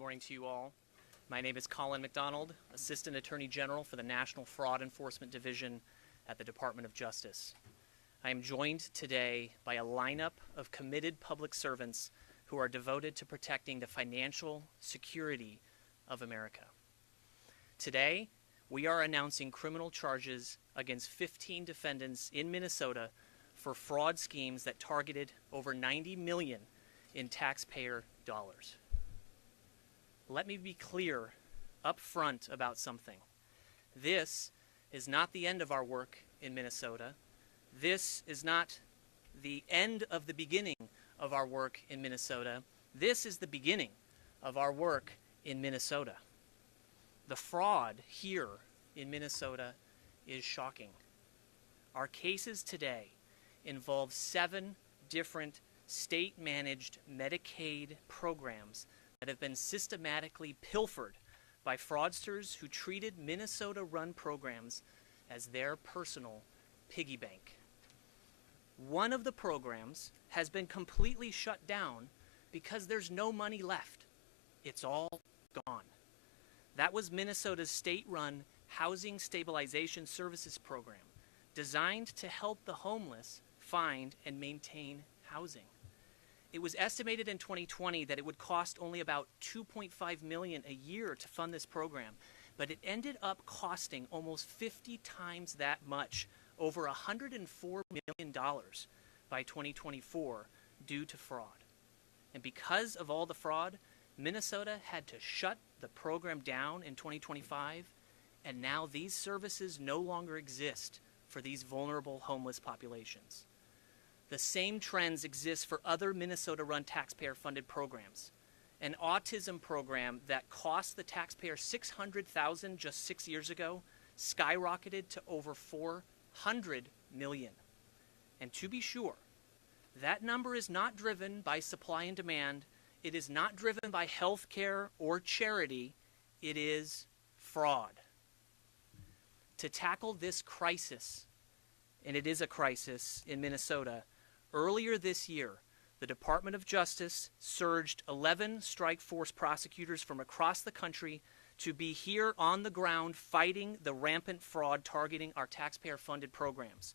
morning to you all. My name is Colin McDonald, Assistant Attorney General for the National Fraud Enforcement Division at the Department of Justice. I am joined today by a lineup of committed public servants who are devoted to protecting the financial security of America. Today, we are announcing criminal charges against 15 defendants in Minnesota for fraud schemes that targeted over $90 million in taxpayer dollars. Let me be clear up front about something. This is not the end of our work in Minnesota. This is not the end of the beginning of our work in Minnesota. This is the beginning of our work in Minnesota. The fraud here in Minnesota is shocking. Our cases today involve 7 different state-managed Medicaid programs that have been systematically pilfered by fraudsters who treated Minnesota-run programs as their personal piggy bank. One of the programs has been completely shut down because there's no money left. It's all gone. That was Minnesota's state-run Housing Stabilization Services Program, designed to help the homeless find and maintain housing. It was estimated in 2020 that it would cost only about $2.5 million a year to fund this program, but it ended up costing almost 50 times that much, over $104 million by 2024 due to fraud. And because of all the fraud, Minnesota had to shut the program down in 2025, and now these services no longer exist for these vulnerable homeless populations. The same trends exist for other Minnesota-run taxpayer-funded programs. An autism program that cost the taxpayer $600,000 just 6 years ago skyrocketed to over $400 million. And to be sure, that number is not driven by supply and demand. It is not driven by health care or charity. It is fraud. To tackle this crisis, and it is a crisis in Minnesota, earlier this year, the Department of Justice surged 11 strike force prosecutors from across the country to be here on the ground fighting the rampant fraud targeting our taxpayer-funded programs.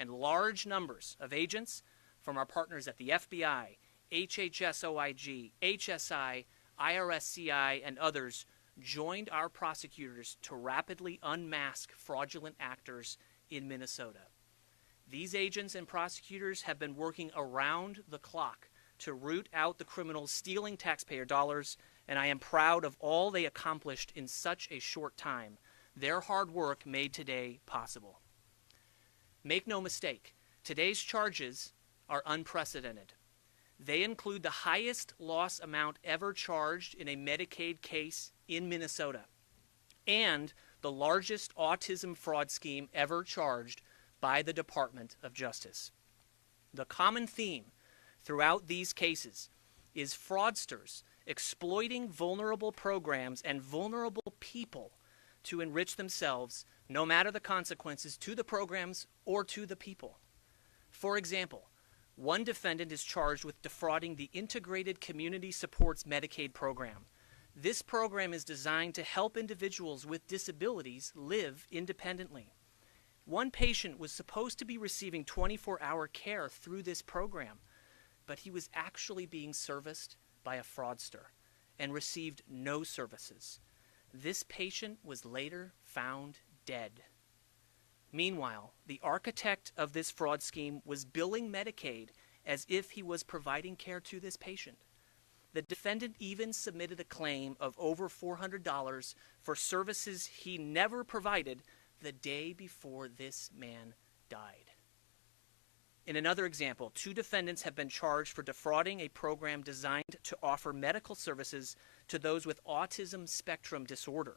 And large numbers of agents from our partners at the FBI, HHS-OIG, HSI, IRSCI, and others joined our prosecutors to rapidly unmask fraudulent actors in Minnesota. These agents and prosecutors have been working around the clock to root out the criminals stealing taxpayer dollars, and I am proud of all they accomplished in such a short time. Their hard work made today possible. Make no mistake, today's charges are unprecedented. They include the highest loss amount ever charged in a Medicaid case in Minnesota and the largest autism fraud scheme ever charged by the Department of Justice. The common theme throughout these cases is fraudsters exploiting vulnerable programs and vulnerable people to enrich themselves, no matter the consequences to the programs or to the people. For example, one defendant is charged with defrauding the Integrated Community Supports Medicaid program. This program is designed to help individuals with disabilities live independently. One patient was supposed to be receiving 24-hour care through this program, but he was actually being serviced by a fraudster and received no services. This patient was later found dead. Meanwhile, the architect of this fraud scheme was billing Medicaid as if he was providing care to this patient. The defendant even submitted a claim of over $400 for services he never provided the day before this man died. In another example, 2 defendants have been charged for defrauding a program designed to offer medical services to those with autism spectrum disorder.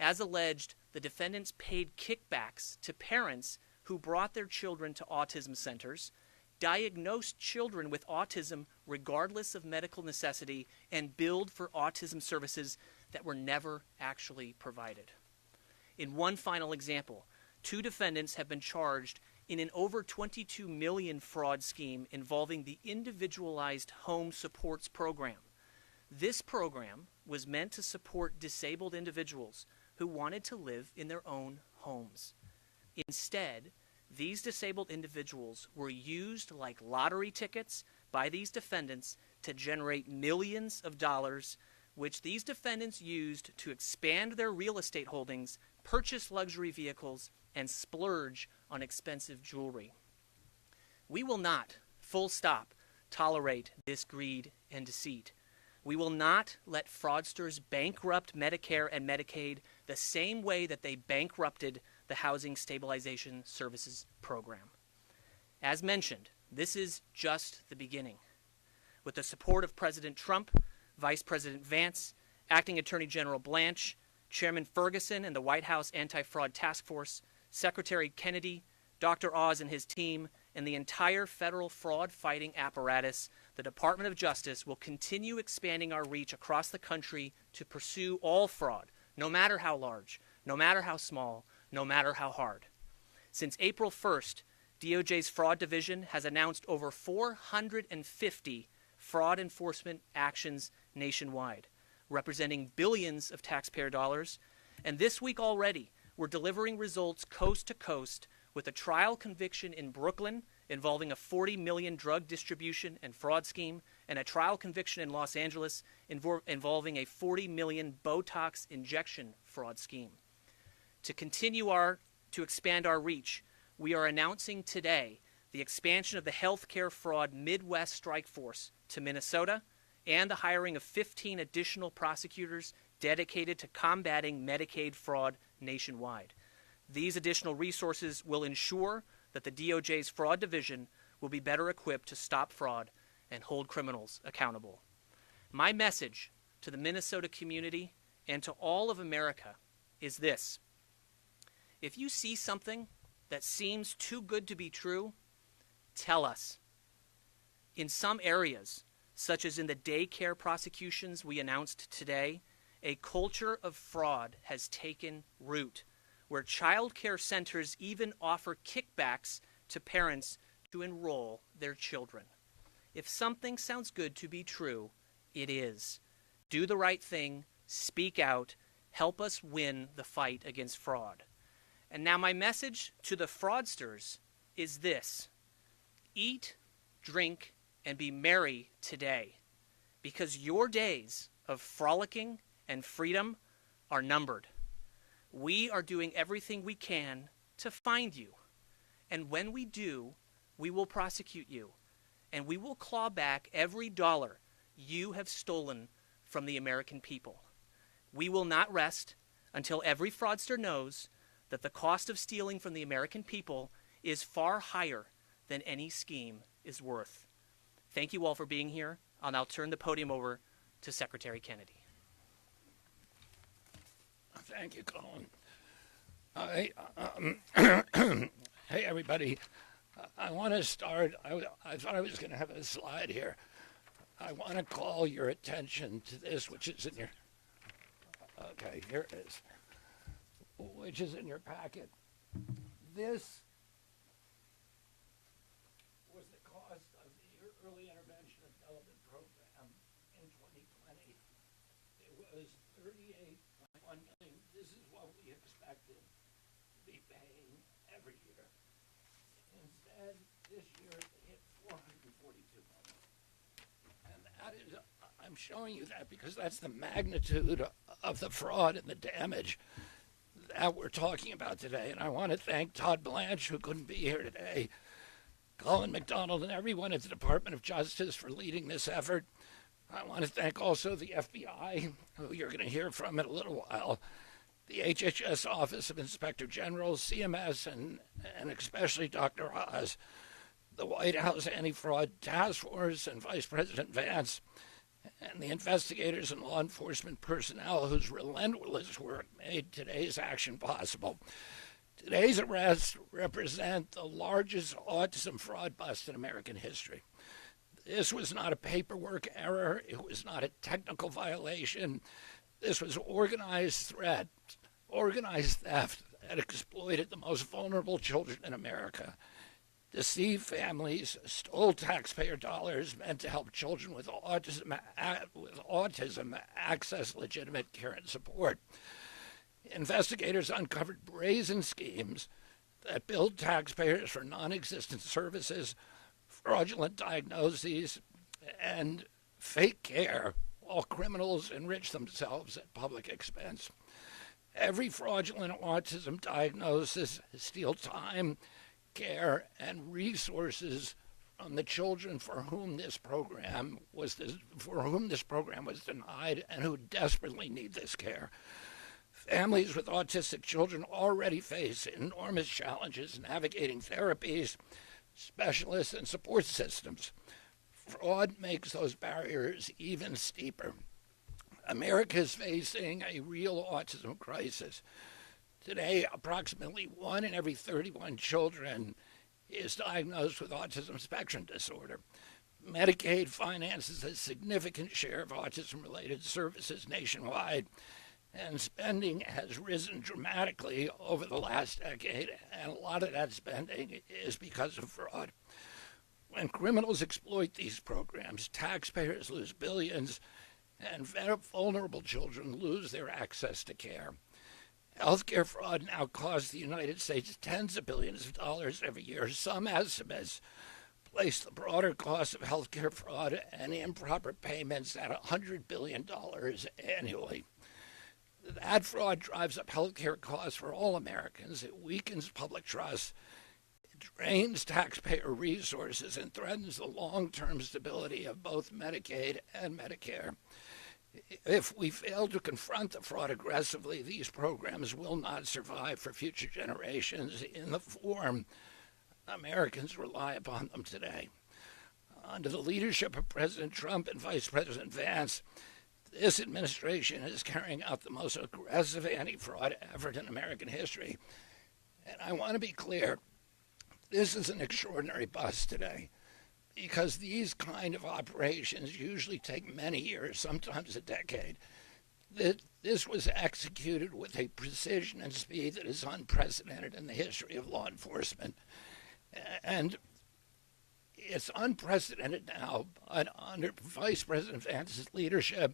As alleged, the defendants paid kickbacks to parents who brought their children to autism centers, diagnosed children with autism regardless of medical necessity, and billed for autism services that were never actually provided. In one final example, 2 defendants have been charged in an over $22 million fraud scheme involving the Individualized Home Supports Program. This program was meant to support disabled individuals who wanted to live in their own homes. Instead, these disabled individuals were used like lottery tickets by these defendants to generate millions of dollars, which these defendants used to expand their real estate holdings, purchase luxury vehicles, and splurge on expensive jewelry. We will not, full stop, tolerate this greed and deceit. We will not let fraudsters bankrupt Medicare and Medicaid the same way that they bankrupted the Housing Stabilization Services Program. As mentioned, this is just the beginning. With the support of President Trump, Vice President Vance, Acting Attorney General Blanche, Chairman Ferguson and the White House Anti-Fraud Task Force, Secretary Kennedy, Dr. Oz and his team, and the entire federal fraud-fighting apparatus, the Department of Justice will continue expanding our reach across the country to pursue all fraud, no matter how large, no matter how small, no matter how hard. Since April 1st, DOJ's Fraud Division has announced over 450 fraud enforcement actions nationwide, representing billions of taxpayer dollars. And this week already, we're delivering results coast to coast with a trial conviction in Brooklyn involving a $40 million drug distribution and fraud scheme, and a trial conviction in Los Angeles involving a $40 million Botox injection fraud scheme. To expand our reach, we are announcing today the expansion of the healthcare fraud Midwest Strike Force to Minnesota and the hiring of 15 additional prosecutors dedicated to combating Medicaid fraud nationwide. These additional resources will ensure that the DOJ's Fraud Division will be better equipped to stop fraud and hold criminals accountable. My message to the Minnesota community and to all of America is this: if you see something that seems too good to be true, tell us. In some areas, such as in the daycare prosecutions we announced today, a culture of fraud has taken root, where child care centers even offer kickbacks to parents to enroll their children. If something sounds good to be true, it is. Do the right thing, speak out, help us win the fight against fraud. And now my message to the fraudsters is this: eat, drink, and be merry today, because your days of frolicking and freedom are numbered. We are doing everything we can to find you, and when we do, we will prosecute you, and we will claw back every dollar you have stolen from the American people. We will not rest until every fraudster knows that the cost of stealing from the American people is far higher than any scheme is worth. Thank you all for being here. I'll now turn the podium over to Secretary Kennedy. Thank you, Colin. Hey, everybody. I want to start. I thought I was going to have a slide here. I want to call your attention to this, which is in your... Okay, here it is. Which is in your packet. This was the cost of the early intervention and development program in 2020. It was $38.1 million. This is what we expected to be paying every year. Instead, this year they hit $442 million. And that is, I'm showing you that because that's the magnitude of the fraud and the damage that we're talking about today. And I want to thank Todd Blanche, who couldn't be here today, Colin McDonald, and everyone at the Department of Justice for leading this effort. I want to thank also the FBI, who you're going to hear from in a little while, the HHS Office of Inspector General, CMS, and especially Dr. Oz, the White House Anti-Fraud Task Force, and Vice President Vance, and the investigators and law enforcement personnel whose relentless work made today's action possible. Today's arrests represent the largest autism fraud bust in American history. This was not a paperwork error. It was not a technical violation. This was organized threat, organized theft that exploited the most vulnerable children in America. deceived families stole taxpayer dollars meant to help children with autism access legitimate care and support. Investigators uncovered brazen schemes that billed taxpayers for non-existent services, fraudulent diagnoses, and fake care, while criminals enrich themselves at public expense. Every fraudulent autism diagnosis steals time, care, and resources from the children for whom this program was denied and who desperately need this care. Families with autistic children already face enormous challenges navigating therapies, specialists, and support systems. Fraud makes those barriers even steeper. America is facing a real autism crisis. Today, approximately 1 in every 31 children is diagnosed with autism spectrum disorder. Medicaid finances a significant share of autism-related services nationwide, and spending has risen dramatically over the last decade, and a lot of that spending is because of fraud. When criminals exploit these programs, taxpayers lose billions, and vulnerable children lose their access to care. Healthcare fraud now costs the United States tens of billions of dollars every year. Some estimates place the broader cost of healthcare fraud and improper payments at $100 billion annually. That fraud drives up healthcare costs for all Americans. It weakens public trust, it drains taxpayer resources, and threatens the long-term stability of both Medicaid and Medicare. If we fail to confront the fraud aggressively, these programs will not survive for future generations in the form Americans rely upon them today. Under the leadership of President Trump and Vice President Vance, this administration is carrying out the most aggressive anti-fraud effort in American history. And I want to be clear, this is an extraordinary bust today, because these kind of operations usually take many years, sometimes a decade. This was executed with a precision and speed that is unprecedented in the history of law enforcement. And it's unprecedented now, but under Vice President Vance's leadership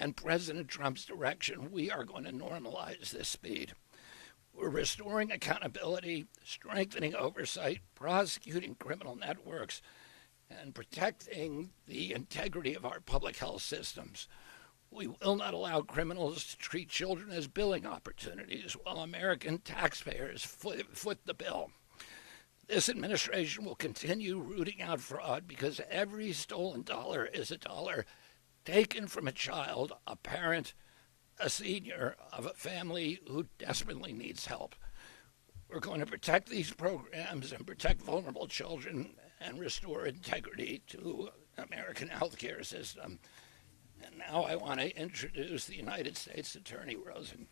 and President Trump's direction, we are going to normalize this speed. We're restoring accountability, strengthening oversight, prosecuting criminal networks, and protecting the integrity of our public health systems. We will not allow criminals to treat children as billing opportunities while American taxpayers foot the bill. This administration will continue rooting out fraud because every stolen dollar is a dollar taken from a child, a parent, a senior of a family who desperately needs help. We're going to protect these programs and protect vulnerable children and restore integrity to American healthcare system. And now I want to introduce the United States Attorney Rosen.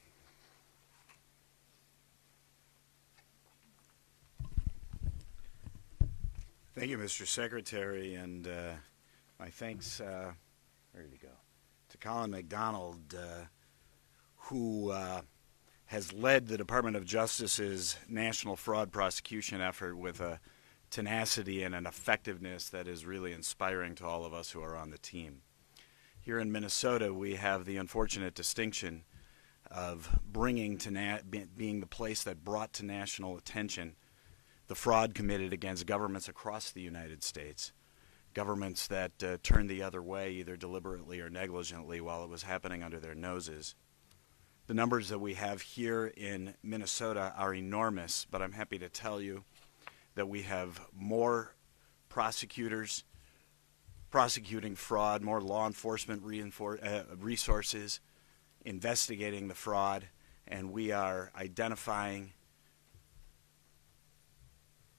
Thank you, Mr. Secretary, and my thanks, where did he go, to Colin McDonald, who has led the Department of Justice's national fraud prosecution effort with a tenacity and an effectiveness that is really inspiring to all of us who are on the team. Here in Minnesota, we have the unfortunate distinction of bringing to being the place that brought to national attention the fraud committed against governments across the United States, governments that turned the other way either deliberately or negligently while it was happening under their noses. The numbers that we have here in Minnesota are enormous, but I'm happy to tell you that we have more prosecutors prosecuting fraud, more law enforcement resources investigating the fraud, and we are identifying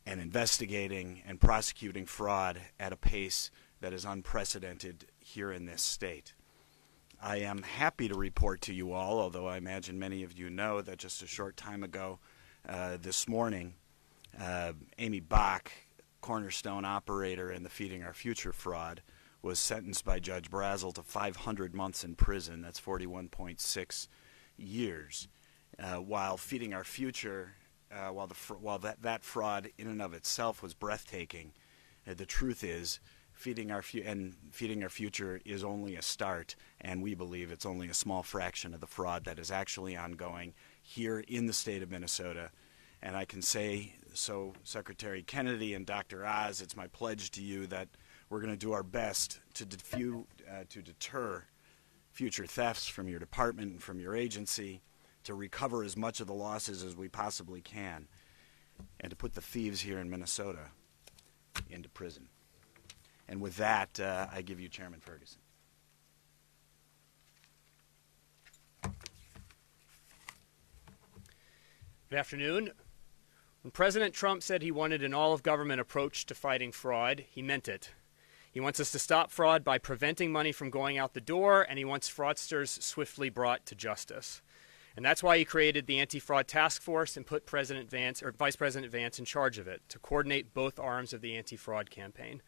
and investigating and prosecuting fraud at a pace that is unprecedented here in this state. I am happy to report to you all, although I imagine many of you know, that just a short time ago this morning, Aimee Bock, cornerstone operator in the Feeding Our Future fraud, was sentenced by Judge Brazel to 500 months in prison. That's 41.6 years. While Feeding Our Future while that fraud in and of itself was breathtaking, the truth is feeding our future is only a start, and we believe it's only a small fraction of the fraud that is actually ongoing here in the state of Minnesota. And I can say so, Secretary Kennedy and Dr. Oz, it's my pledge to you that we're going to do our best to deter future thefts from your department and from your agency, to recover as much of the losses as we possibly can, and to put the thieves here in Minnesota into prison. And with that, I give you Chairman Ferguson. Good afternoon. When President Trump said he wanted an all-of-government approach to fighting fraud, he meant it. He wants us to stop fraud by preventing money from going out the door, and he wants fraudsters swiftly brought to justice. And that's why he created the Anti-Fraud Task Force and put Vice President Vance in charge of it, to coordinate both arms of the anti-fraud campaign.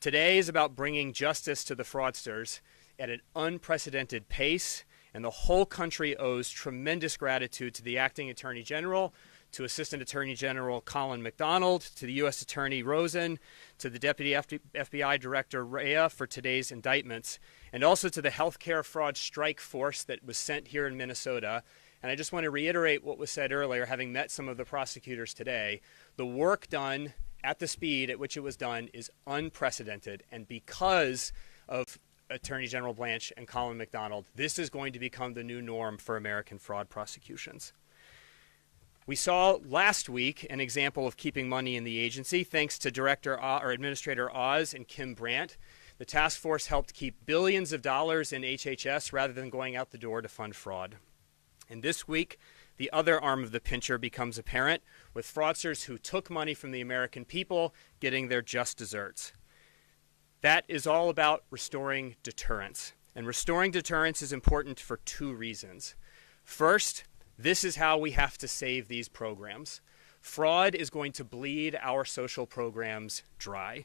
Today is about bringing justice to the fraudsters at an unprecedented pace, and the whole country owes tremendous gratitude to the Acting Attorney General, to Assistant Attorney General Colin McDonald, to the U.S. Attorney Rosen, to the Deputy FBI Director Rhea for today's indictments, and also to the Healthcare Fraud Strike Force that was sent here in Minnesota. And I just want to reiterate what was said earlier, having met some of the prosecutors today. The work done at the speed at which it was done is unprecedented, and because of Attorney General Blanche and Colin McDonald, this is going to become the new norm for American fraud prosecutions. We saw last week an example of keeping money in the agency thanks to Administrator Oz and Kim Brandt. The task force helped keep billions of dollars in HHS rather than going out the door to fund fraud. And this week, the other arm of the pincher becomes apparent, with fraudsters who took money from the American people getting their just desserts. That is all about restoring deterrence. And restoring deterrence is important for two reasons. First, this is how we have to save these programs. Fraud is going to bleed our social programs dry.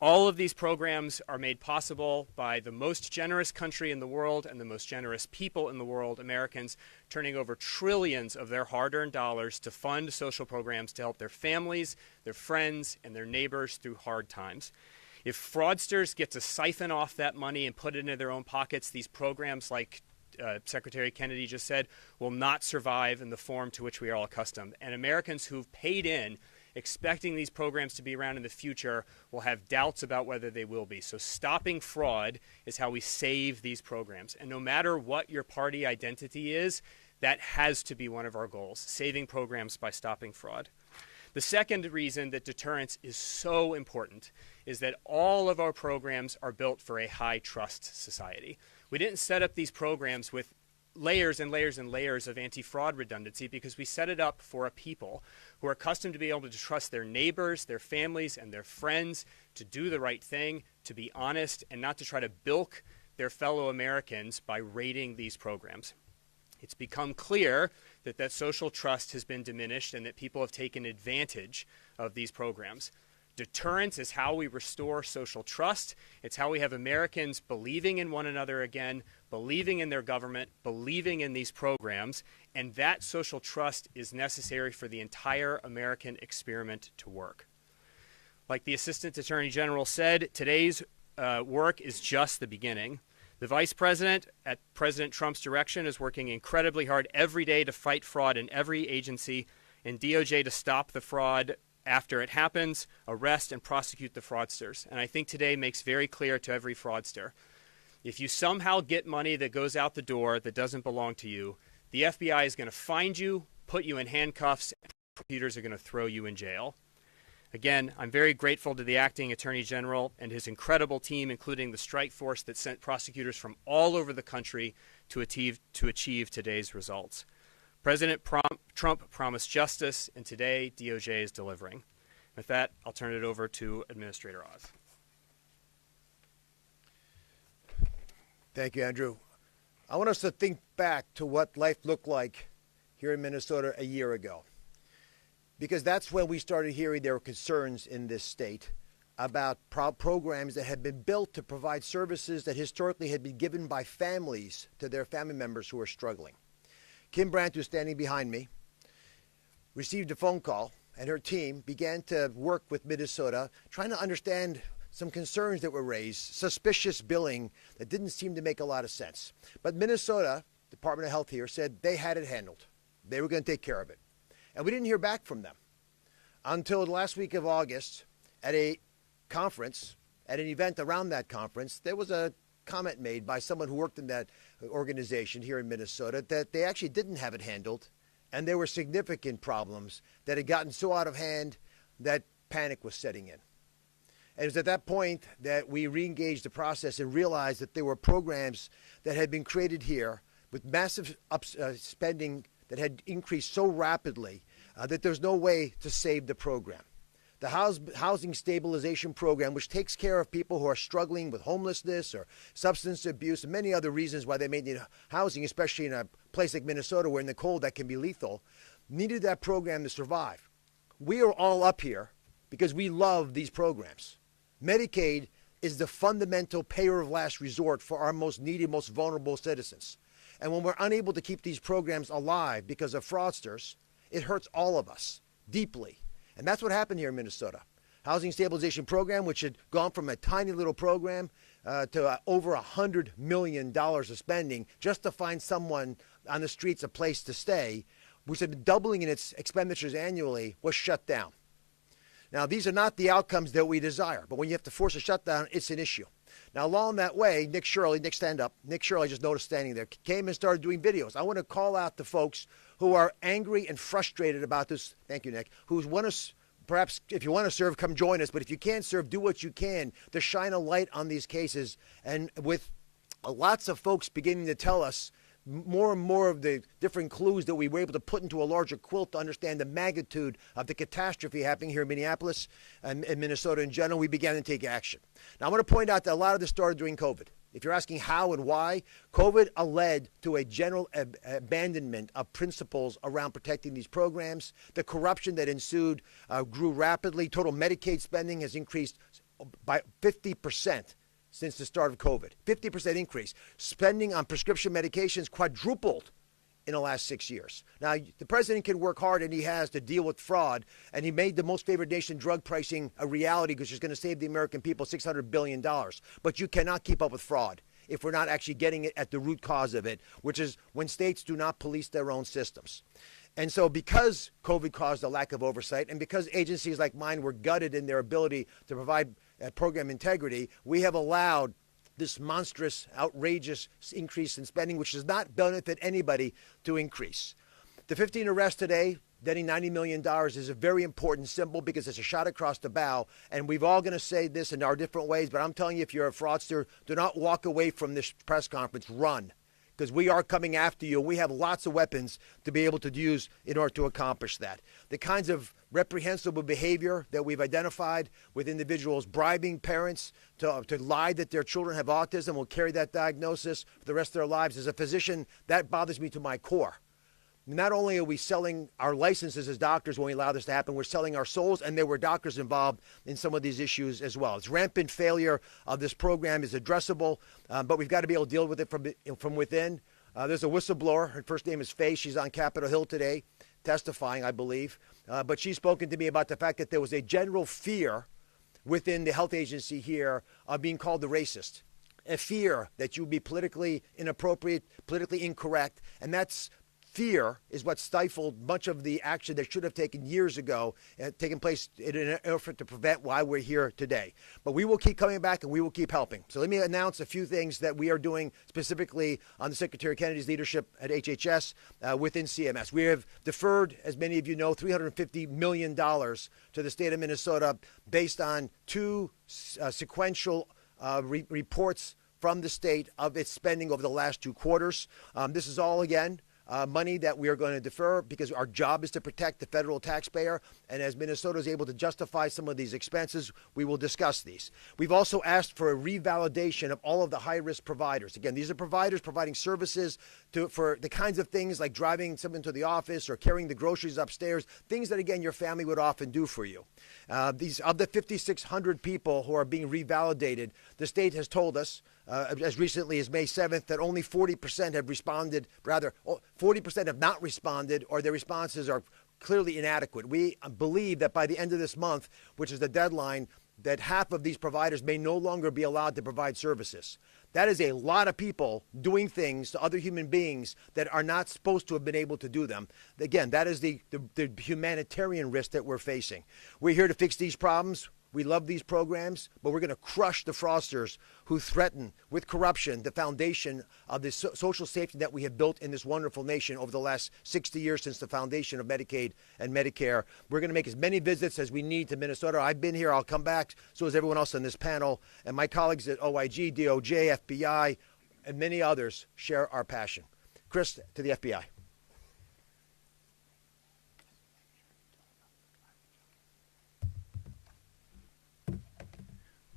All of these programs are made possible by the most generous country in the world and the most generous people in the world, Americans, turning over trillions of their hard-earned dollars to fund social programs to help their families, their friends, and their neighbors through hard times. If fraudsters get to siphon off that money and put it into their own pockets, these programs, like Secretary Kennedy just said, will not survive in the form to which we are all accustomed. And Americans who've paid in expecting these programs to be around in the future will have doubts about whether they will be. So stopping fraud is how we save these programs. And no matter what your party identity is, that has to be one of our goals, saving programs by stopping fraud. The second reason that deterrence is so important is that all of our programs are built for a high-trust society. We didn't set up these programs with layers and layers and layers of anti-fraud redundancy because we set it up for a people who are accustomed to be able to trust their neighbors, their families, and their friends to do the right thing, to be honest, and not to try to bilk their fellow Americans by raiding these programs. It's become clear that that social trust has been diminished and that people have taken advantage of these programs. Deterrence is how we restore social trust. It's how we have Americans believing in one another again, believing in their government, believing in these programs, and that social trust is necessary for the entire American experiment to work. Like the Assistant Attorney General said, today's work is just the beginning. The Vice President, at President Trump's direction, is working incredibly hard every day to fight fraud in every agency, and DOJ to stop the fraud after it happens, arrest and prosecute the fraudsters. And I think today makes very clear to every fraudster, if you somehow get money that goes out the door that doesn't belong to you, the FBI is going to find you, put you in handcuffs, and prosecutors are going to throw you in jail. Again, I'm very grateful to the Acting Attorney General and his incredible team, including the strike force that sent prosecutors from all over the country to achieve today's results. President Trump promised justice, and today DOJ is delivering. With that, I'll turn it over to Administrator Oz. Thank you, Andrew. I want us to think back to what life looked like here in Minnesota a year ago, because that's when we started hearing there were concerns in this state about programs that had been built to provide services that historically had been given by families to their family members who are struggling. Kim Brandt, who's standing behind me, received a phone call, and her team began to work with Minnesota, trying to understand some concerns that were raised, suspicious billing that didn't seem to make a lot of sense. But Minnesota Department of Health here said they had it handled. They were going to take care of it. And we didn't hear back from them until the last week of August at a conference, at an event around that conference. There was a comment made by someone who worked in that organization here in Minnesota that they actually didn't have it handled, and there were significant problems that had gotten so out of hand that panic was setting in. And it was at that point that we re-engaged the process and realized that there were programs that had been created here with massive spending that had increased so rapidly that there's no way to save the program. The Housing Stabilization Program, which takes care of people who are struggling with homelessness or substance abuse and many other reasons why they may need housing, especially in a place like Minnesota where in the cold that can be lethal, needed that program to survive. We are all up here because we love these programs. Medicaid is the fundamental payer of last resort for our most needy, most vulnerable citizens. And when we're unable to keep these programs alive because of fraudsters, it hurts all of us deeply. And that's what happened here in Minnesota. Housing Stabilization Program, which had gone from a tiny little program to over $100 million of spending just to find someone on the streets a place to stay, which had been doubling in its expenditures annually, was shut down. Now, these are not the outcomes that we desire, but when you have to force a shutdown, it's an issue. Now, along that way, Nick Shirley, stand up. Nick Shirley, I just noticed standing there, came and started doing videos. I want to call out the folks who are angry and frustrated about this. Thank you, Nick. Who want to, perhaps, if you want to serve, come join us. But if you can't serve, do what you can to shine a light on these cases. And with lots of folks beginning to tell us more and more of the different clues that we were able to put into a larger quilt to understand the magnitude of the catastrophe happening here in Minneapolis and in Minnesota in general, we began to take action. Now, I want to point out that a lot of this started during COVID. If you're asking how and why, COVID led to a general abandonment of principles around protecting these programs. The corruption that ensued grew rapidly. Total Medicaid spending has increased by 50% since the start of COVID. 50% increase. Spending on prescription medications quadrupled in the last 6 years. Now, the president can work hard, and he has, to deal with fraud, and he made the most favored nation drug pricing a reality because it's going to save the American people $600 billion. But you cannot keep up with fraud if we're not actually getting it at the root cause of it, which is when states do not police their own systems. And so because COVID caused a lack of oversight, and because agencies like mine were gutted in their ability to provide program integrity, we have allowed this monstrous, outrageous increase in spending, which does not benefit anybody, to increase. The 15 arrests today, netting $90 million, is a very important symbol because it's a shot across the bow. And we've all going to say this in our different ways, but I'm telling you, if you're a fraudster, do not walk away from this press conference. Run. Because we are coming after you. We have lots of weapons to be able to use in order to accomplish that. The kinds of reprehensible behavior that we've identified with individuals bribing parents to lie that their children have autism, will carry that diagnosis for the rest of their lives. As a physician, that bothers me to my core. Not only are we selling our licenses as doctors when we allow this to happen, we're selling our souls, and there were doctors involved in some of these issues as well. It's rampant failure of this program is addressable, but we've got to be able to deal with it from within. There's a whistleblower. Her first name is Faye. She's on Capitol Hill today testifying, I believe. But she's spoken to me about the fact that there was a general fear within the health agency here of being called the racist. A fear that you would be politically inappropriate, politically incorrect, and that's fear is what stifled much of the action that should have taken years ago and taken place in an effort to prevent why we're here today. But we will keep coming back and we will keep helping. So let me announce a few things that we are doing specifically on the Secretary Kennedy's leadership at HHS within CMS. We have deferred, as many of you know, $350 million to the state of Minnesota based on two sequential reports from the state of its spending over the last 2 quarters. This is all, again, money that we are going to defer because our job is to protect the federal taxpayer. And as Minnesota is able to justify some of these expenses, we will discuss these. We've also asked for a revalidation of all of the high-risk providers. Again, these are providers providing services for the kinds of things like driving someone to the office or carrying the groceries upstairs, things that, again, your family would often do for you. These of the 5,600 people who are being revalidated, the state has told us as recently as May 7th that only 40% have responded, rather 40% have not responded, or their responses are clearly inadequate. We believe that by the end of this month, which is the deadline, that half of these providers may no longer be allowed to provide services. That is a lot of people doing things to other human beings that are not supposed to have been able to do them. Again, that is the humanitarian risk that we're facing. We're here to fix these problems. We love these programs, but we're going to crush the fraudsters who threaten with corruption the foundation of the social safety that we have built in this wonderful nation over the last 60 years since the foundation of Medicaid and Medicare. We're going to make as many visits as we need to Minnesota. I've been here. I'll come back. So is everyone else on this panel. And my colleagues at OIG, DOJ, FBI, and many others share our passion. Chris, to the FBI.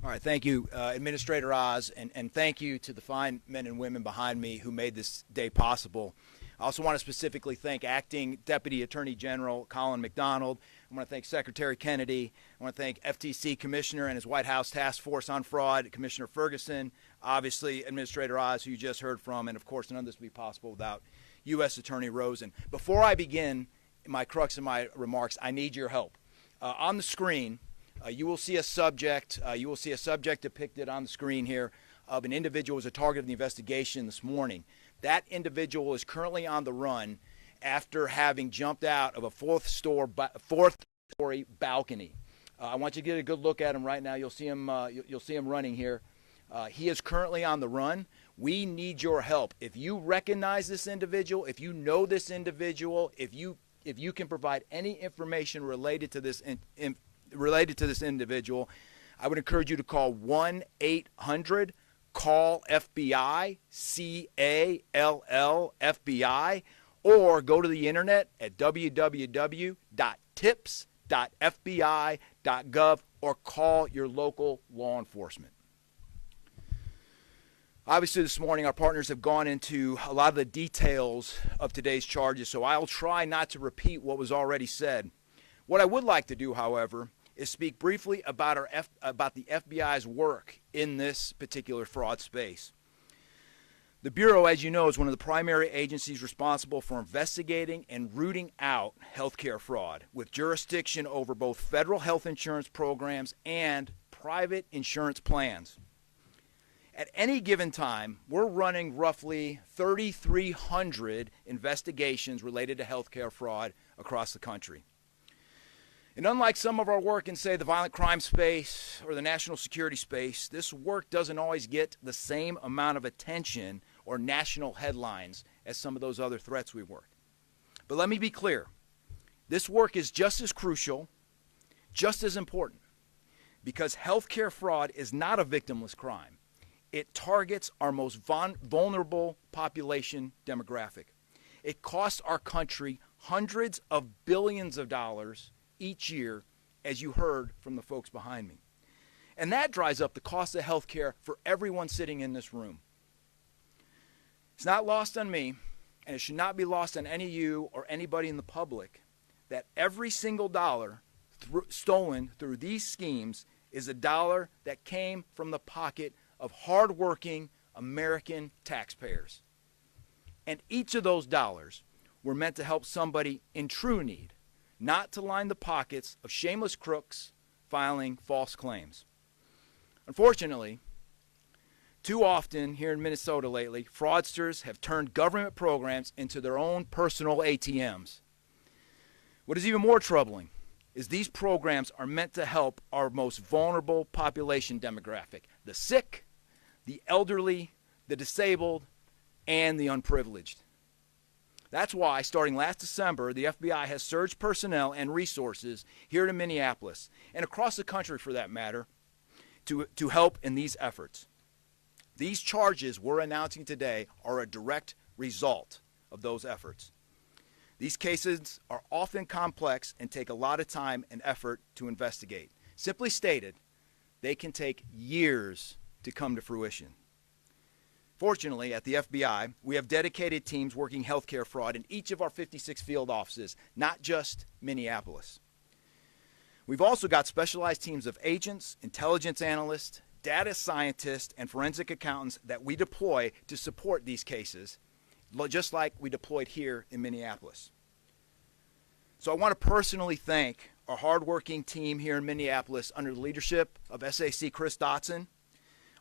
All right, thank you, Administrator Oz, and thank you to the fine men and women behind me who made this day possible. I also want to specifically thank Acting Deputy Attorney General Colin McDonald. I want to thank Secretary Kennedy. I want to thank FTC Commissioner and his White House Task Force on Fraud, Commissioner Ferguson, obviously Administrator Oz, who you just heard from, and of course none of this would be possible without U.S. Attorney Rosen. Before I begin my crux of my remarks, I need your help. On the screen, you will see a subject. Depicted on the screen here of an individual who was a target of the investigation this morning. That individual is currently on the run after having jumped out of a fourth-story balcony. I want you to get a good look at him right now. You'll see him. You'll see him running here. He is currently on the run. We need your help. If you recognize this individual, if you know this individual, if you can provide any information related to this individual, I would encourage you to call 1-800-CALL-FBI, CALL-FBI, or go to the internet at www.tips.fbi.gov or call your local law enforcement. Obviously, this morning, our partners have gone into a lot of the details of today's charges, so I'll try not to repeat what was already said. What I would like to do, however, is speak briefly about the FBI's work in this particular fraud space. The Bureau, as you know, is one of the primary agencies responsible for investigating and rooting out healthcare fraud, with jurisdiction over both federal health insurance programs and private insurance plans. At any given time, we're running roughly 3,300 investigations related to healthcare fraud across the country. And unlike some of our work in, say, the violent crime space or the national security space, this work doesn't always get the same amount of attention or national headlines as some of those other threats we work. But let me be clear. This work is just as crucial, just as important, because healthcare fraud is not a victimless crime. It targets our most vulnerable population demographic. It costs our country hundreds of billions of dollars each year, as you heard from the folks behind me. And that drives up the cost of health care for everyone sitting in this room. It's not lost on me, and it should not be lost on any of you or anybody in the public, that every single dollar stolen through these schemes is a dollar that came from the pocket of hardworking American taxpayers. And each of those dollars were meant to help somebody in true need, not to line the pockets of shameless crooks filing false claims. Unfortunately, too often here in Minnesota lately, fraudsters have turned government programs into their own personal ATMs. What is even more troubling is these programs are meant to help our most vulnerable population demographic, the sick, the elderly, the disabled, and the unprivileged. That's why, starting last December, the FBI has surged personnel and resources here in Minneapolis, and across the country for that matter, to help in these efforts. These charges we're announcing today are a direct result of those efforts. These cases are often complex and take a lot of time and effort to investigate. Simply stated, they can take years to come to fruition. Fortunately, at the FBI, we have dedicated teams working healthcare fraud in each of our 56 field offices, not just Minneapolis. We've also got specialized teams of agents, intelligence analysts, data scientists, and forensic accountants that we deploy to support these cases, just like we deployed here in Minneapolis. So I want to personally thank our hardworking team here in Minneapolis under the leadership of SAC Chris Dotson,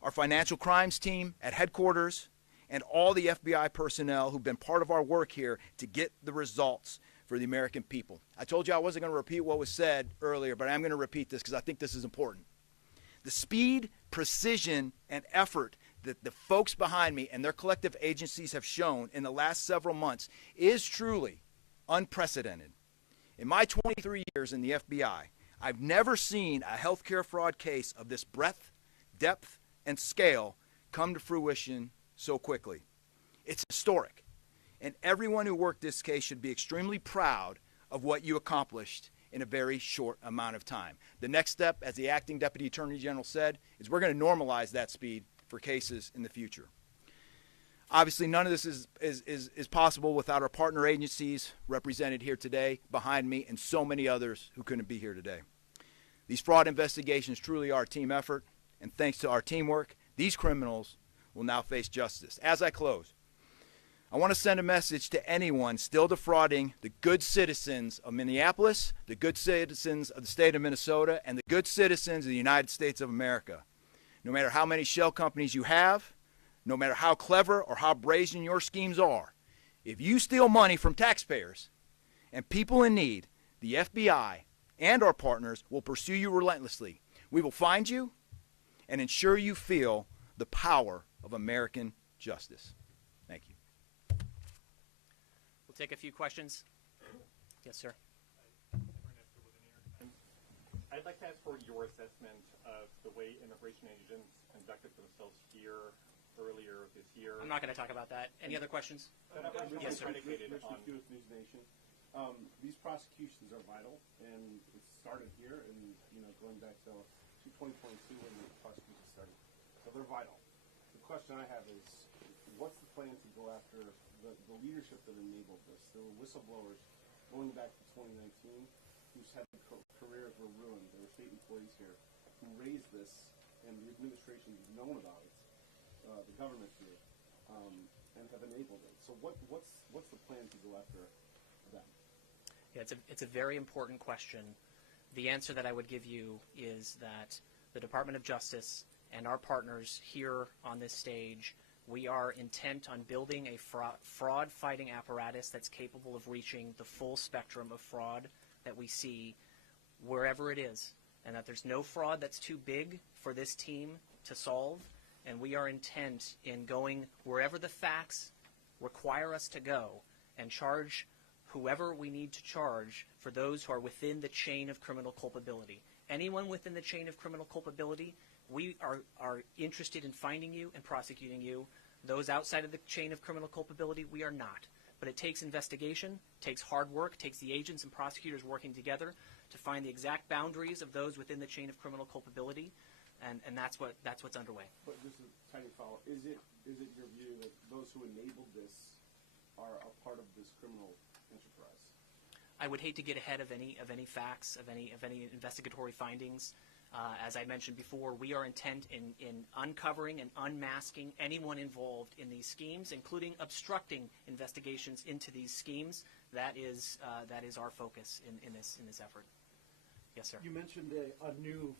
our financial crimes team at headquarters, and all the FBI personnel who've been part of our work here to get the results for the American people. I told you I wasn't going to repeat what was said earlier, but I'm going to repeat this because I think this is important. The speed, precision, and effort that the folks behind me and their collective agencies have shown in the last several months is truly unprecedented. In my 23 years in the FBI, I've never seen a healthcare fraud case of this breadth, depth, and scale come to fruition so quickly. It's historic, and everyone who worked this case should be extremely proud of what you accomplished in a very short amount of time. The next step, as the acting Deputy Attorney General said, is we're going to normalize that speed for cases in the future. Obviously, none of this is possible without our partner agencies represented here today, behind me, and so many others who couldn't be here today. These fraud investigations truly are a team effort, and thanks to our teamwork, these criminals will now face justice. As I close, I want to send a message to anyone still defrauding the good citizens of Minneapolis, the good citizens of the state of Minnesota, and the good citizens of the United States of America. No matter how many shell companies you have, no matter how clever or how brazen your schemes are, if you steal money from taxpayers and people in need, the FBI and our partners will pursue you relentlessly. We will find you and ensure you feel the power of American justice. Thank you. We'll take a few questions. Yes, sir. I'd like to ask for your assessment of the way immigration agents conducted themselves here earlier this year. I'm not going to talk about that. Any other questions? Yes, sir. Predicated on News Nation. These prosecutions are vital, and it started here, and going back to 2022 when the prosecution started. So they're vital. The question I have is, what's the plan to go after the leadership that enabled this? There were whistleblowers going back to 2019 whose had careers were ruined. There were state employees here who raised this, and the administration has known about it, the government here, and have enabled it. So what's the plan to go after them? Yeah, it's a very important question. The answer that I would give you is that the Department of Justice and our partners here on this stage, we are intent on building a fraud-fighting apparatus that's capable of reaching the full spectrum of fraud that we see wherever it is, and that there's no fraud that's too big for this team to solve, and we are intent in going wherever the facts require us to go and charge whoever we need to charge for those who are within the chain of criminal culpability. Anyone within the chain of criminal culpability, we are interested in finding you and prosecuting you. Those outside of the chain of criminal culpability, we are not. But it takes investigation, takes hard work, takes the agents and prosecutors working together to find the exact boundaries of those within the chain of criminal culpability, and that's what's underway. But just a tiny follow-up. Is it your view that those who enabled this are a part of this criminal enterprise? I would hate to get ahead of any facts, of any investigatory findings. As I mentioned before, we are intent in uncovering and unmasking anyone involved in these schemes, including obstructing investigations into these schemes. That is our focus in this effort. Yes, sir. You mentioned a new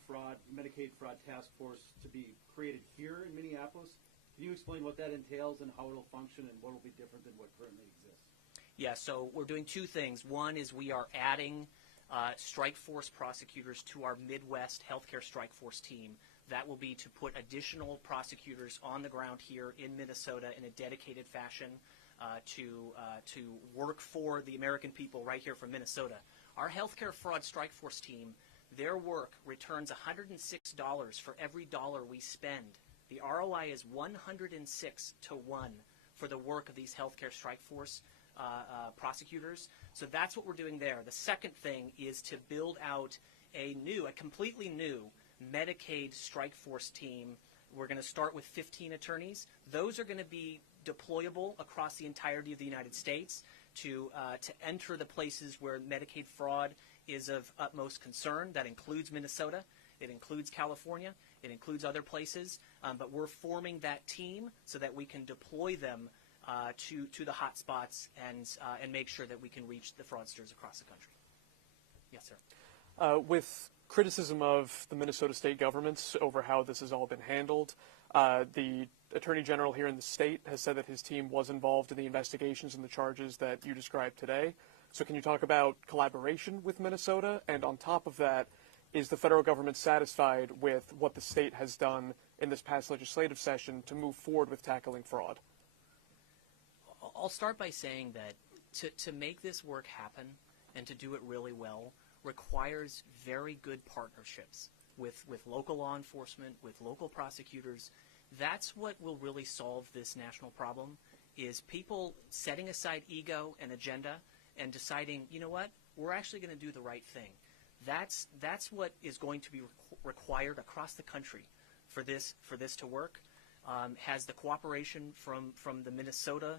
Medicaid fraud task force to be created here in Minneapolis. Can you explain what that entails and how it'll function and what will be different than what currently exists? Yeah, so we're doing two things. One is we are adding strike force prosecutors to our Midwest healthcare strike force team. That will be to put additional prosecutors on the ground here in Minnesota in a dedicated fashion to work for the American people right here from Minnesota. Our healthcare fraud strike force team, their work returns $106 for every dollar we spend. The ROI is 106 to 1 for the work of these healthcare strike force prosecutors. So that's what we're doing there. The second thing is to build out a completely new Medicaid strike force team. We're going to start with 15 attorneys. Those are going to be deployable across the entirety of the United States to enter the places where Medicaid fraud is of utmost concern. That includes Minnesota. It includes California. It includes other places. But we're forming that team so that we can deploy them to the hot spots and make sure that we can reach the fraudsters across the country. Yes, sir. With criticism of the Minnesota state governments over how this has all been handled, the Attorney General here in the state has said that his team was involved in the investigations and the charges that you described today. So can you talk about collaboration with Minnesota? And on top of that, is the federal government satisfied with what the state has done in this past legislative session to move forward with tackling fraud? I'll start by saying that to make this work happen and to do it really well requires very good partnerships with local law enforcement, with local prosecutors. That's what will really solve this national problem, is people setting aside ego and agenda and deciding, you know what, we're actually going to do the right thing. That's what is going to be required across the country for this to work. Has the cooperation from the Minnesota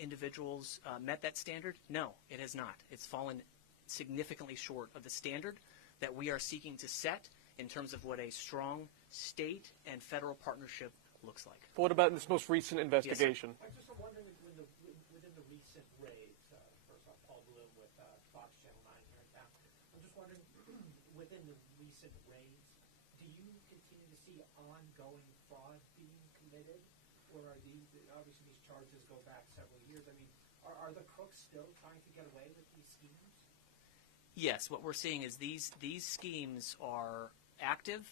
individuals met that standard? No, it has not. It's fallen significantly short of the standard that we are seeking to set in terms of what a strong state and federal partnership looks like. But what about in this most recent investigation? I just am wondering within the recent raids, first off, Paul Bloom with Fox Channel 9 here in town. I'm just wondering, within the recent raids, do you continue to see ongoing fraud being committed? Or are obviously these charges go back several years? I mean, are the crooks still trying to get away with these schemes? Yes, what we're seeing is these schemes are active,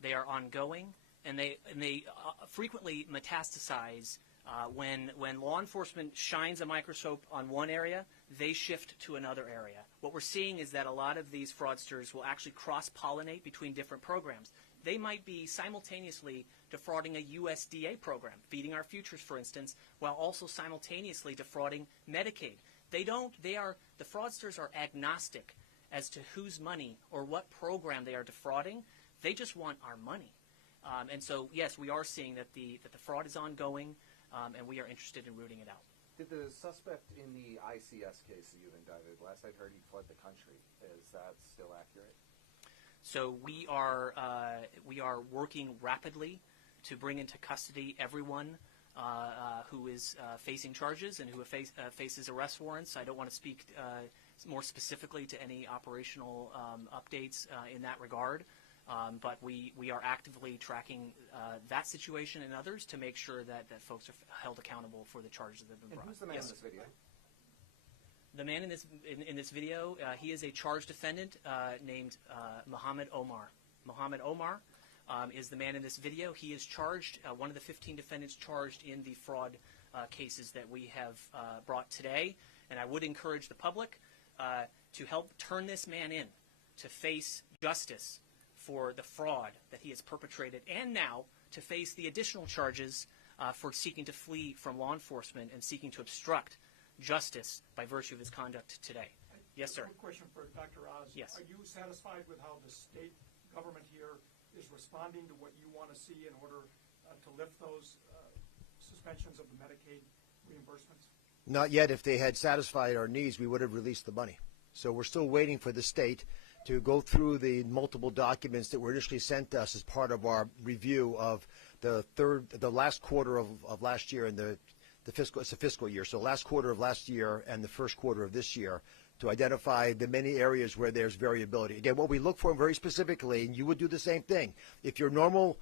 they are ongoing, and they frequently metastasize. When law enforcement shines a microscope on one area, they shift to another area. What we're seeing is that a lot of these fraudsters will actually cross-pollinate between different programs. They might be simultaneously defrauding a USDA program, Feeding Our Futures, for instance, while also simultaneously defrauding Medicaid. The fraudsters are agnostic as to whose money or what program they are defrauding. They just want our money. And so, yes, we are seeing that the fraud is ongoing, and we are interested in rooting it out. Did the suspect in the ICS case that you've indicted, last I heard he fled the country. Is that still accurate? So we are working rapidly to bring into custody everyone who is facing charges and who faces arrest warrants. I don't want to speak more specifically to any operational updates in that regard, but we are actively tracking that situation and others to make sure that folks are held accountable for the charges that have been brought. And who's the man in this video? The man in this video, he is a charged defendant named Mohammed Omar. Mohammed Omar is the man in this video. He is charged, one of the 15 defendants charged in the fraud cases that we have brought today. And I would encourage the public to help turn this man in to face justice for the fraud that he has perpetrated, and now to face the additional charges for seeking to flee from law enforcement and seeking to obstruct justice by virtue of his conduct today. Yes, sir. One question for Dr. Oz. Yes. Are you satisfied with how the state government here is responding to what you want to see in order to lift those suspensions of the Medicaid reimbursements? Not yet. If they had satisfied our needs, we would have released the money. So we're still waiting for the state to go through the multiple documents that were initially sent to us as part of our review of the last quarter of last year and it's a fiscal year, so last quarter of last year and the first quarter of this year, to identify the many areas where there's variability. Again, what we look for very specifically, and you would do the same thing, if your normal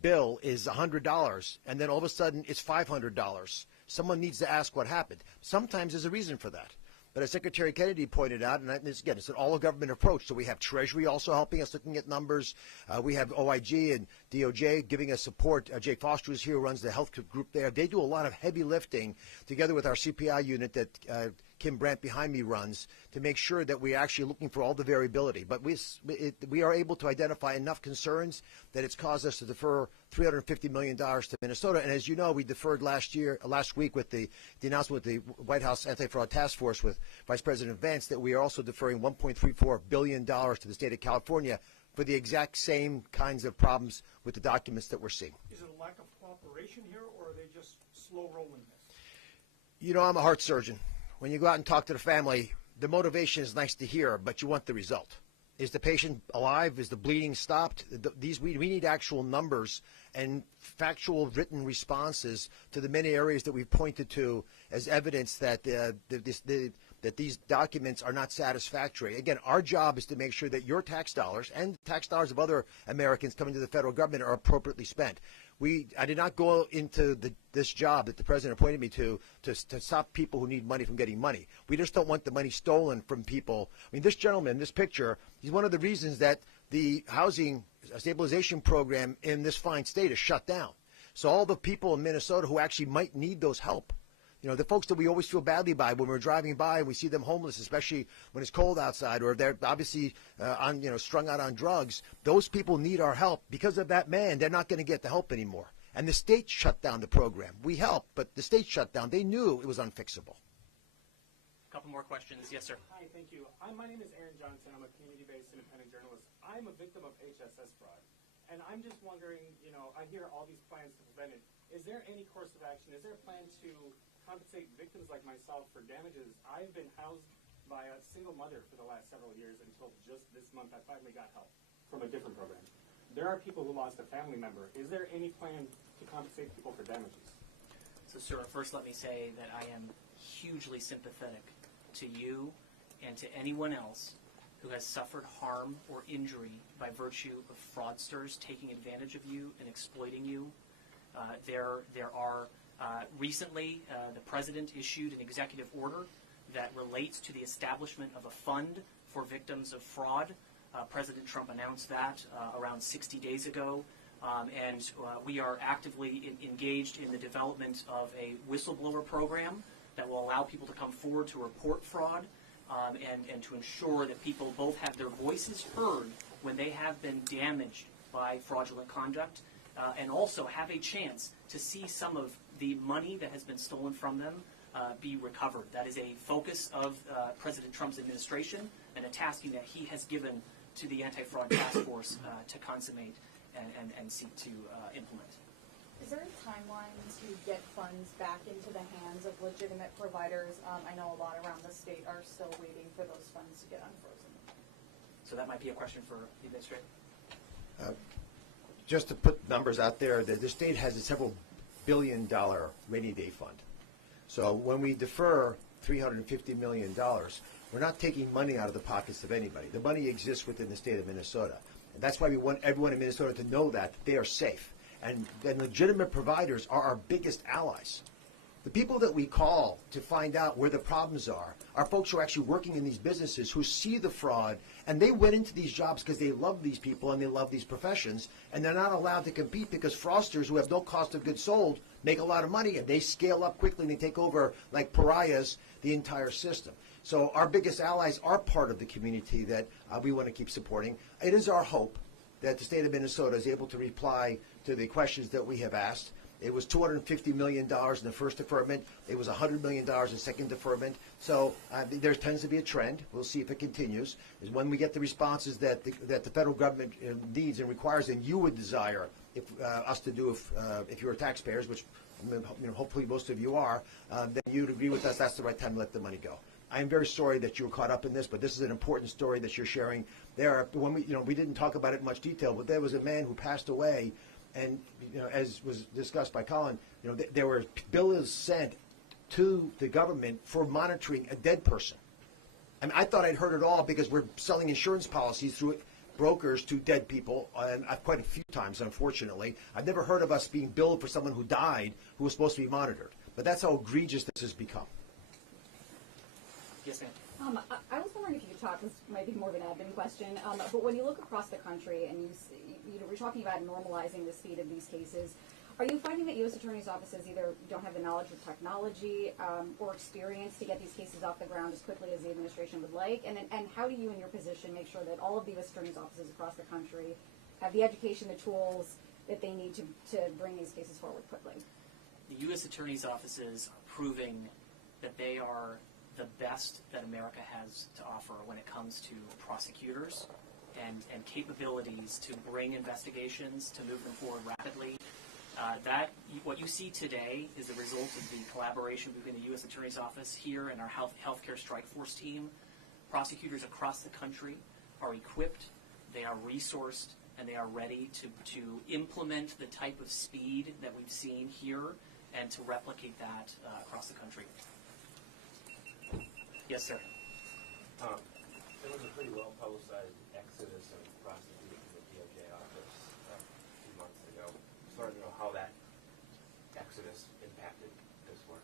bill is $100 and then all of a sudden it's $500, someone needs to ask what happened. Sometimes there's a reason for that. But as Secretary Kennedy pointed out, and again, it's an all-of-government approach, so we have Treasury also helping us looking at numbers. We have OIG and DOJ giving us support. Jake Foster is here, who runs the health group there. They do a lot of heavy lifting together with our CPI unit that Kim Brandt behind me runs to make sure that we're actually looking for all the variability. But we are able to identify enough concerns that it's caused us to defer $350 million to Minnesota. And as you know, we deferred last week with the announcement with the White House Anti-Fraud Task Force with Vice President Vance that we are also deferring $1.34 billion to the state of California for the exact same kinds of problems with the documents that we're seeing. Is it a lack of cooperation here, or are they just slow rolling this? You know, I'm a heart surgeon. When you go out and talk to the family, the motivation is nice to hear, but you want the result. Is the patient alive? Is the bleeding stopped? We need actual numbers and factual written responses to the many areas that we've pointed to as evidence that the that these documents are not satisfactory. Again, our job is to make sure that your tax dollars and tax dollars of other Americans coming to the federal government are appropriately spent. I did not go into this job that the president appointed me to stop people who need money from getting money. We just don't want the money stolen from people. I mean, this gentleman, this picture, he's one of the reasons that the housing stabilization program in this fine state is shut down. So all the people in Minnesota who actually might need those help, you know, the folks that we always feel badly by when we're driving by and we see them homeless, especially when it's cold outside, or they're obviously strung out on drugs, those people need our help. Because of that man, they're not going to get the help anymore. And the state shut down the program. We helped, but the state shut down. They knew it was unfixable. A couple more questions. Yes, sir. Hi, thank you. My name is Aaron Johnson. I'm a community-based independent journalist. I'm a victim of HSS fraud. And I'm just wondering, you know, I hear all these plans to prevent it. Is there any course of action? Is there a plan to compensate victims like myself for damages? I've been housed by a single mother for the last several years until just this month I finally got help from a different program. There are people who lost a family member. Is there any plan to compensate people for damages? So, sir, first let me say that I am hugely sympathetic to you and to anyone else who has suffered harm or injury by virtue of fraudsters taking advantage of you and exploiting you. Recently, the president issued an executive order that relates to the establishment of a fund for victims of fraud. President Trump announced that around 60 days ago, and we are actively engaged in the development of a whistleblower program that will allow people to come forward to report fraud and to ensure that people both have their voices heard when they have been damaged by fraudulent conduct, and also have a chance to see some of the money that has been stolen from them be recovered. That is a focus of President Trump's administration and a tasking that he has given to the Anti-Fraud Task Force to consummate and seek to implement. Is there a timeline to get funds back into the hands of legitimate providers? I know a lot around the state are still waiting for those funds to get unfrozen. So that might be a question for the administrator. Just to put numbers out there, the state has a several billion-dollar rainy day fund. So when we defer $350 million, we're not taking money out of the pockets of anybody. The money exists within the state of Minnesota. And that's why we want everyone in Minnesota to know that they are safe. And legitimate providers are our biggest allies. The people that we call to find out where the problems are folks who are actually working in these businesses who see the fraud, and they went into these jobs because they love these people and they love these professions, and they're not allowed to compete because fraudsters who have no cost of goods sold make a lot of money, and they scale up quickly and they take over like pariahs the entire system. So our biggest allies are part of the community that we want to keep supporting. It is our hope that the state of Minnesota is able to reply to the questions that we have asked. It was $250 million in the first deferment. It was $100 million in second deferment. So there tends to be a trend. We'll see if it continues. Is when we get the responses that the federal government needs and requires, and you would desire us to do if you're taxpayers, which hopefully most of you are, then you'd agree with us. That's the right time to let the money go. I am very sorry that you were caught up in this, but this is an important story that you're sharing. We didn't talk about it in much detail, but there was a man who passed away. And as was discussed by Colin, there were bills sent to the government for monitoring a dead person. I mean, I thought I'd heard it all because we're selling insurance policies through brokers to dead people, and quite a few times, unfortunately. I've never heard of us being billed for someone who died who was supposed to be monitored. But that's how egregious this has become. Yes, ma'am. I was wondering if you could talk, this might be more of an admin question, but when you look across the country and we're talking about normalizing the speed of these cases, are you finding that U.S. attorneys' offices either don't have the knowledge of technology or experience to get these cases off the ground as quickly as the administration would like? And how do you, in your position, make sure that all of the U.S. attorneys' offices across the country have the education, the tools that they need to bring these cases forward quickly? The U.S. attorneys' offices are proving that they are the best that America has to offer when it comes to prosecutors and capabilities to bring investigations, to move them forward rapidly. What you see today is a result of the collaboration between the U.S. Attorney's Office here and our healthcare strike force team. Prosecutors across the country are equipped, they are resourced, and they are ready to implement the type of speed that we've seen here and to replicate that across the country. Yes, sir. There was a pretty well-publicized exodus of prosecutors from the DOJ office a few months ago. Just wanted to know how that exodus impacted this work.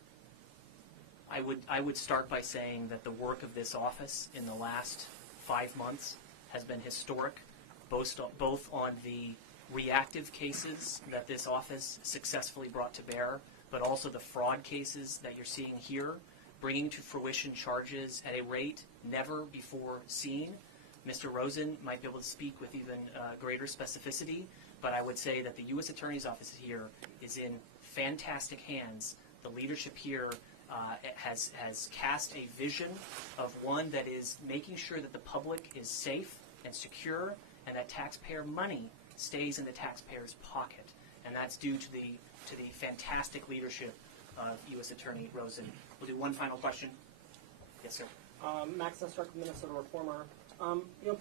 I would start by saying that the work of this office in the last 5 months has been historic, both on the reactive cases that this office successfully brought to bear, but also the fraud cases that you're seeing here, bringing to fruition charges at a rate never before seen. Mr. Rosen might be able to speak with even greater specificity, but I would say that the U.S. Attorney's Office here is in fantastic hands. The leadership here has cast a vision of one that is making sure that the public is safe and secure and that taxpayer money stays in the taxpayer's pocket. And that's due to the fantastic leadership of U.S. Attorney Rosen. We'll do one final question. Yes, sir. Max Nestork, Minnesota Reformer.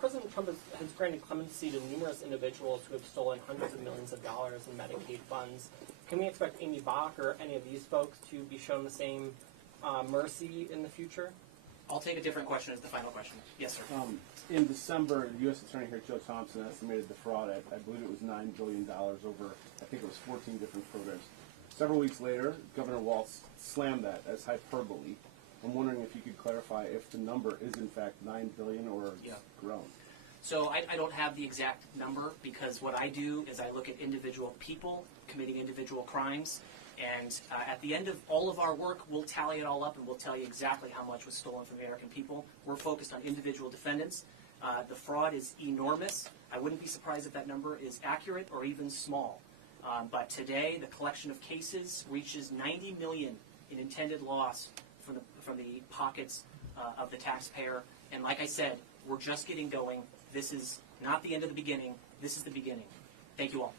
President Trump has granted clemency to numerous individuals who have stolen hundreds of millions of dollars in Medicaid funds. Can we expect Aimee Bock or any of these folks to be shown the same mercy in the future? I'll take a different question as the final question. Yes, sir. In December, the U.S. Attorney here, Joe Thompson, estimated the fraud at, I believe it was $9 billion over, I think it was 14 different programs. Several weeks later, Governor Walz slammed that as hyperbole. I'm wondering if you could clarify if the number is in fact $9 billion or grown. So I don't have the exact number because what I do is I look at individual people committing individual crimes, and at the end of all of our work, we'll tally it all up and we'll tell you exactly how much was stolen from the American people. We're focused on individual defendants. The fraud is enormous. I wouldn't be surprised if that number is accurate or even small. But today, the collection of cases reaches $90 million in intended loss from the pockets of the taxpayer. And like I said, we're just getting going. This is not the end of the beginning. This is the beginning. Thank you all.